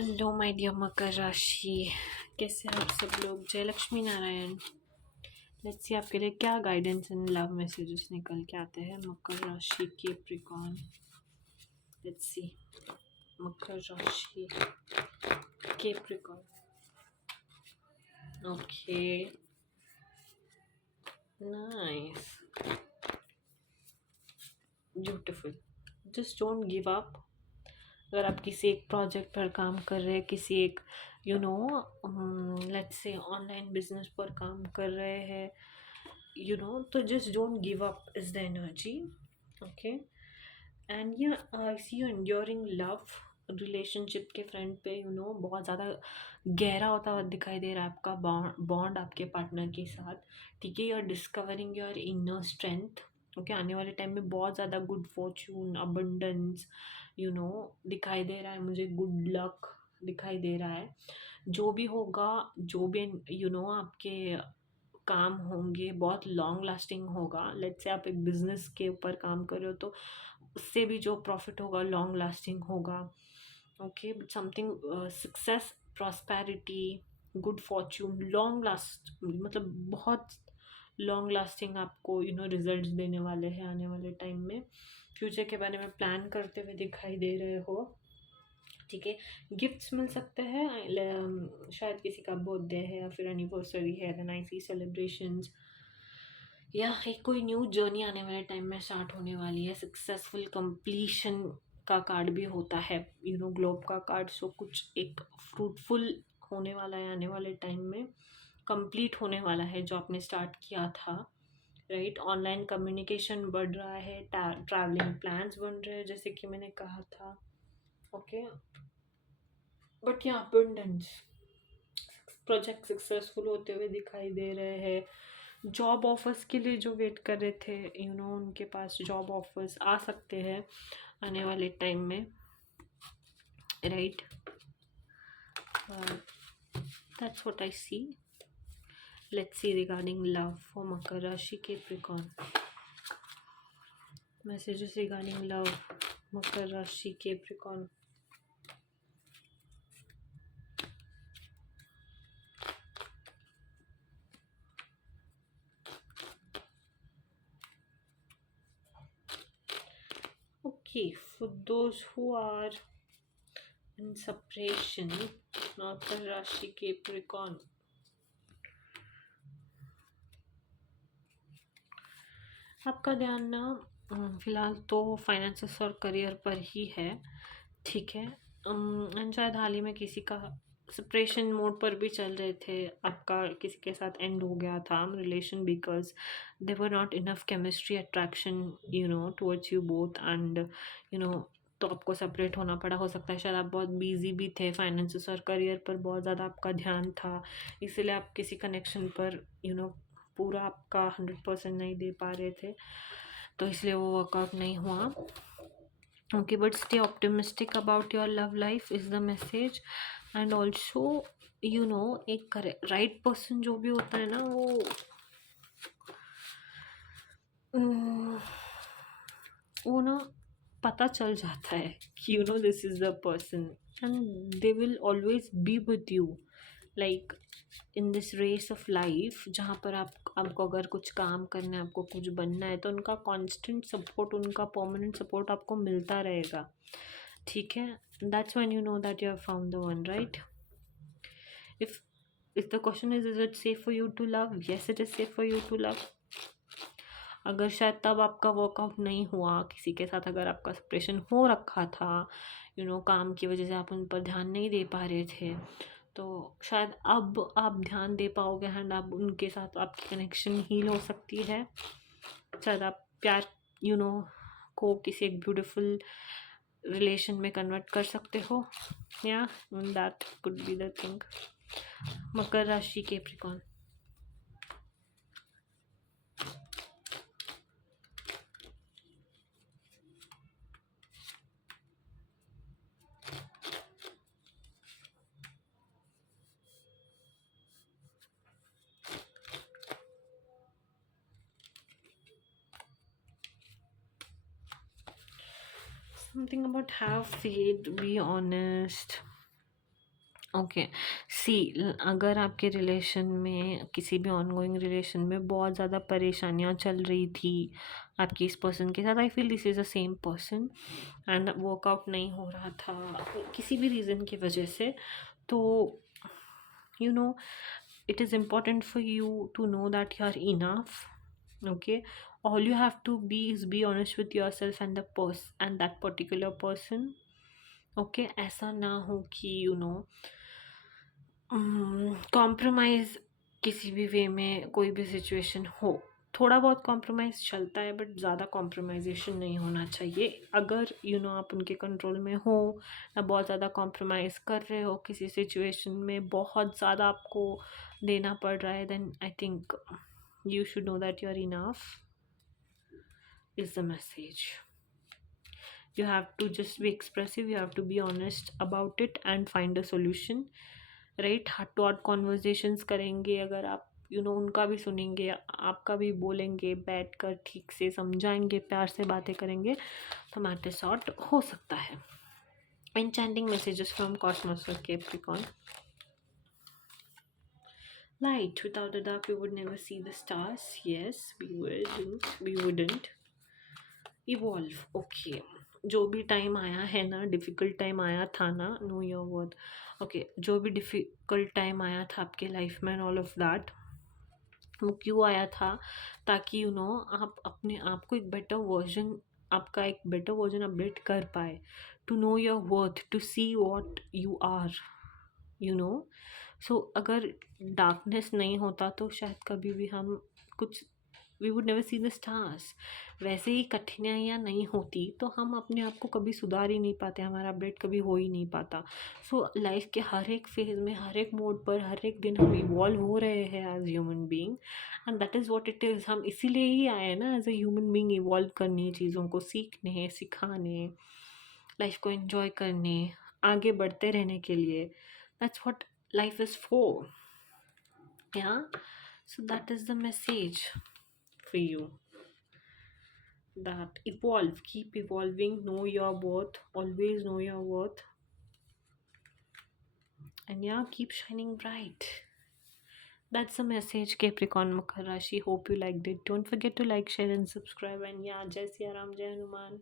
Hello my dear मकर राशि। कैसे हैं आप सब लोग? जय लक्ष्मी नारायण। लेट्स सी आपके लिए क्या गाइडेंस एंड लव मैसेजेस निकल के आते हैं मकर राशि के प्रिकॉन। लेट्स सी मकर राशि Capricorn. Okay, nice, beautiful. Just don't give up. अगर आप किसी एक प्रोजेक्ट पर काम कर रहे हैं, किसी एक लेट्स से ऑनलाइन बिजनेस पर काम कर रहे हैं, तो just don't give up is the energy. Okay, and yeah, I see you enduring love relationship के फ्रंट पे बहुत ज़्यादा गहरा होता हुआ दिखाई दे रहा है आपका बॉन्ड आपके पार्टनर के साथ। ठीक है, you are discovering your inner strength. Okay, आने वाले टाइम में बहुत ज़्यादा गुड फॉर्च्यून, अबंडेंस दिखाई दे रहा है मुझे, गुड लक दिखाई दे रहा है। जो भी होगा, जो भी आपके काम होंगे बहुत लॉन्ग लास्टिंग होगा। लेट्स से आप एक बिजनेस के ऊपर काम कर रहे हो तो उससे भी जो प्रॉफिट होगा लॉन्ग लास्टिंग होगा। Okay, but something success, prosperity, good Fortune, long last, मतलब बहुत लॉन्ग लास्टिंग आपको रिजल्ट्स देने वाले हैं आने वाले टाइम में। फ्यूचर के बारे में प्लान करते हुए दिखाई दे रहे हो। ठीक है, गिफ्ट्स मिल सकते हैं, शायद किसी का बर्थडे है या फिर एनिवर्सरी है, देन आई सी सेलिब्रेशंस, या एक कोई न्यू जर्नी आने वाले टाइम में स्टार्ट होने वाली है। सक्सेसफुल कंप्लीशन का कार्ड भी होता है, ग्लोब का कार्ड। सो कुछ एक फ्रूटफुल होने वाला है आने वाले टाइम में, कंप्लीट होने वाला है जो आपने स्टार्ट किया था। राइट, ऑनलाइन कम्युनिकेशन बढ़ रहा है, ट्रैवलिंग प्लान्स बन रहे हैं जैसे कि मैंने कहा था। ओके, बट यहाँ अबंडेंस, प्रोजेक्ट सक्सेसफुल होते हुए दिखाई दे रहे हैं। जॉब ऑफर्स के लिए जो वेट कर रहे थे, उनके पास जॉब ऑफर्स आ सकते हैं आने वाले टाइम में। Right, that's what I see. Let's see regarding love for मकर राशि Capricorn. Messages regarding love मकर राशि के प्रिकॉन। Okay, for those who are in separation, मकर राशि के प्रिकॉन। आपका ध्यान ना फिलहाल तो फाइनेंसेस और करियर पर ही है। ठीक है, एंड शायद हाल ही में किसी का सेपरेशन मोड पर भी चल रहे थे, आपका किसी के साथ एंड हो गया था relation because they were not enough chemistry, attraction towards you both, and तो आपको सेपरेट होना पड़ा। हो सकता है शायद आप बहुत बिजी भी थे, फाइनेंसेस और करियर पर बहुत ज़्यादा आपका ध्यान था, इसीलिए आप किसी कनेक्शन पर पूरा आपका 100% नहीं दे पा रहे थे, तो इसलिए वो वर्कआउट नहीं हुआ। Okay, but stay optimistic about your love life is the message. And also एक राइट पर्सन जो भी होता है ना, उम, वो ना पता चल जाता है कि this is the person, and they will always be with you, like in this race of life, जहाँ पर आपको अगर कुछ काम करना है, आपको कुछ बनना है, तो उनका कांस्टेंट सपोर्ट, उनका परमानेंट सपोर्ट आपको मिलता रहेगा। ठीक है, that's when you know that you have found the one, right. If the question is it safe for you to love? Yes, it is safe for you to love. अगर शायद तब आपका workout नहीं हुआ किसी के साथ, अगर आपका सेपरेशन हो रखा था, काम की वजह से आप उन पर ध्यान नहीं दे पा रहे थे, तो शायद अब आप ध्यान दे पाओगे, एंड आप उनके साथ आपकी कनेक्शन हील हो सकती है। शायद आप प्यार को किसी एक ब्यूटीफुल रिलेशन में कन्वर्ट कर सकते हो, या that could be the thing. मकर राशि Capricorn. Something about have faith, be honest. Okay, see, अगर आपके रिलेशन में, किसी भी ऑनगोइंग रिलेशन में बहुत ज़्यादा परेशानियां चल रही थी आपकी इस पर्सन के साथ, I feel this is a same person and workout नहीं हो रहा था किसी भी रीज़न की वजह से, तो you know it is important for you to know that you are enough. Okay, all you have to be is be honest with yourself and the person and that particular person. Okay, ऐसा ना हो कि compromise किसी भी वे में कोई भी situation हो। थोड़ा बहुत कॉम्प्रोमाइज़ चलता है बट ज़्यादा कॉम्प्रोमाइज़ेशन नहीं होना चाहिए। अगर आप उनके कंट्रोल में हो या बहुत ज़्यादा कॉम्प्रोमाइज़ कर रहे हो किसी सिचुएशन में, बहुत ज़्यादा आपको देना पड़ रहा है, then I think you should know that you're enough is the message. You have to just be expressive, you have to be honest about it and find a solution. Right, heart to heart conversations करेंगे अगर आप, उनका भी सुनेंगे, आपका भी बोलेंगे, बैठ कर ठीक से समझाएंगे, प्यार से बातें करेंगे, तो मैटर सॉर्ट हो सकता है. Enchanting messages from Cosmos for Capricorn. Light, without a dark we would never see the stars. Yes, we wouldn't. Evolve, okay. जो भी टाइम आया है ना, डिफ़िकल्ट टाइम आया था ना, नो योर वर्थ. ओके, जो भी डिफ़िकल्ट टाइम आया था आपके लाइफ में एंड ऑल ऑफ दैट, वो क्यों आया था? ताकि आप अपने आप को एक बेटर वर्जन, आपका एक बेटर वर्जन अपडेट कर पाए, to know your worth, to see what you are, you know. So अगर डार्कनेस नहीं होता तो शायद कभी भी हम कुछ, we would never see the stars. वैसे ही कठिनाइयाँ नहीं होती तो हम अपने आप को कभी सुधार ही नहीं पाते, हमारा अपडेट कभी हो ही नहीं पाता. सो लाइफ के हर एक फेज़ में, हर एक मोड पर, हर एक दिन हम इवॉल्व हो रहे हैं as human being, and that is what it is. हम इसीलिए ही आए हैं ना as a human being, evolve करने, चीज़ों को सीखने, सिखाने, लाइफ को एंजॉय करने, आगे बढ़ते रहने के लिए. That's what life is for. Yeah, so that is the message for you, that evolve, keep evolving, know your worth, always know your worth, and yeah, keep shining bright. That's the message, Capricorn Makar Rashi. Hope you liked it. Don't forget to like, share and subscribe, and yeah, Jai Siya Ram, Jai Hanuman.